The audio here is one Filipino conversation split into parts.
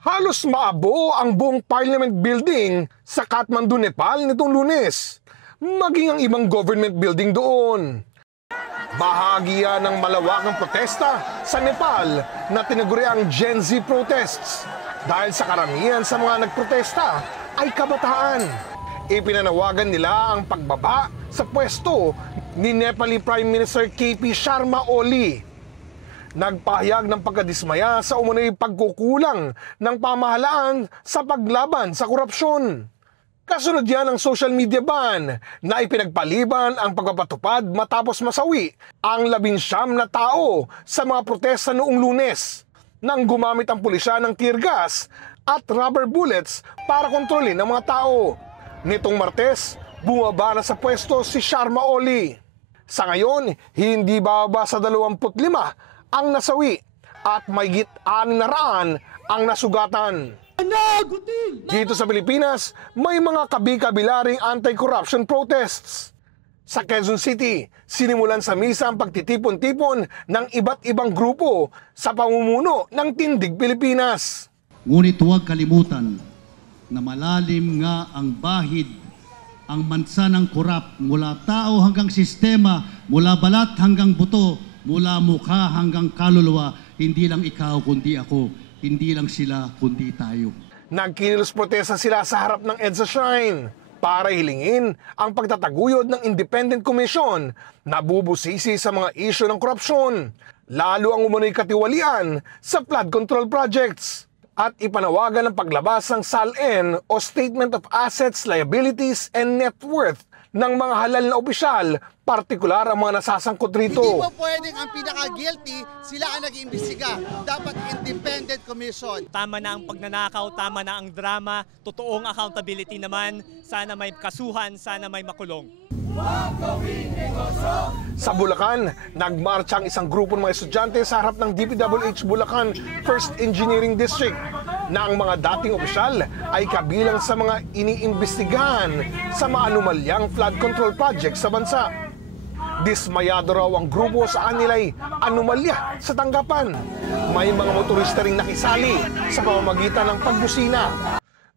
Halos maabo ang buong Parliament Building sa Kathmandu, Nepal nitong Lunes, maging ang ibang government building doon. Bahagi yan ng malawakang protesta sa Nepal na tinaguriang Gen Z protests dahil sa karamihan sa mga nagprotesta ay kabataan. Ipinanawagan nila ang pagbaba sa pwesto ni Nepali Prime Minister KP Sharma Oli. Nagpahayag ng pagkadismaya sa umunoy pagkukulang ng pamahalaan sa paglaban sa korupsyon. Kasunod yan ang social media ban na ipinagpaliban ang pagpapatupad matapos masawi ang 19 na tao sa mga protesta noong Lunes nang gumamit ang pulisya ng tear gas at rubber bullets para kontrolin ang mga tao. Nitong Martes, bumaba na sa pwesto si Sharma Oli. Sa ngayon, hindi bababa sa 25 ang nasawi at mahigit 600 ang nasugatan. Dito sa Pilipinas, may mga kabi-kabilaring anti-corruption protests. Sa Quezon City, sinimulan sa misa ang pagtitipon-tipon ng iba't ibang grupo sa pamumuno ng Tindig Pilipinas. Ngunit huwag kalimutan na malalim nga ang bahid, ang mansa ng korap, mula tao hanggang sistema, mula balat hanggang buto, mula mukha hanggang kaluluwa. Hindi lang ikaw kundi ako, hindi lang sila kundi tayo. Nagkinilos protesta sila sa harap ng EDSA Shrine para hilingin ang pagtataguyod ng Independent Commission na bubusisi sa mga isyu ng korupsyon, lalo ang umunoy katiwalian sa flood control projects, at ipanawagan ng paglabas ng SALN o Statement of Assets, Liabilities and Net Worth ng mga halal na opisyal, partikular ang mga nasasangkot rito. Hindi po pwedeng ang pinaka-guilty, sila ang nag-iimbestiga. Dapat independent commission. Tama na ang pagnanakaw, tama na ang drama, totoong accountability naman. Sana may kasuhan, sana may makulong. Sa Bulacan, nagmarcha ang isang grupo ng mga estudyante sa harap ng DPWH Bulacan 1st Engineering District na ang mga dating opisyal ay kabilang sa mga iniimbestigahan sa maanumalyang flood control project sa bansa. Dismayado raw ang grupo sa kanila'y anomalya sa tanggapan. May mga motorista ring nakisali sa pamamagitan ng pagbusina.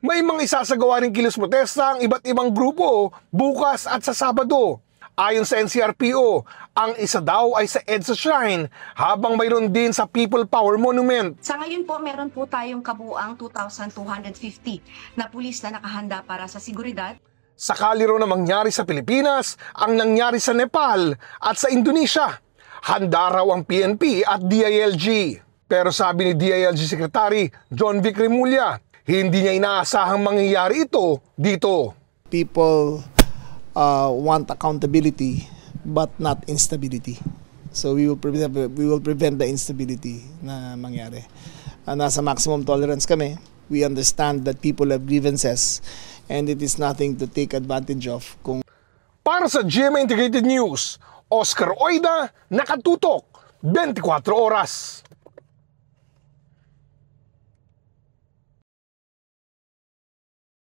May mga isasagawa ring kilos protesta ang iba't ibang grupo bukas at sa Sabado. Ayon sa NCRPO, ang isa daw ay sa EDSA Shrine, habang mayroon din sa People Power Monument. Sa ngayon po, meron po tayong kabuang 2,250 na pulis na nakahanda para sa seguridad. Sakali raw na mangyari sa Pilipinas ang nangyari sa Nepal at sa Indonesia, handa raw ang PNP at DILG. Pero sabi ni DILG Secretary John Vic Remulla, hindi niya inaasahang mangyayari ito dito. People want accountability but not instability. So we will prevent the instability na mangyari. Nasa maximum tolerance kami. We understand that people have grievances and it is nothing to take advantage of. Para sa GMA Integrated News, Oscar Oida, nakatutok 24 oras.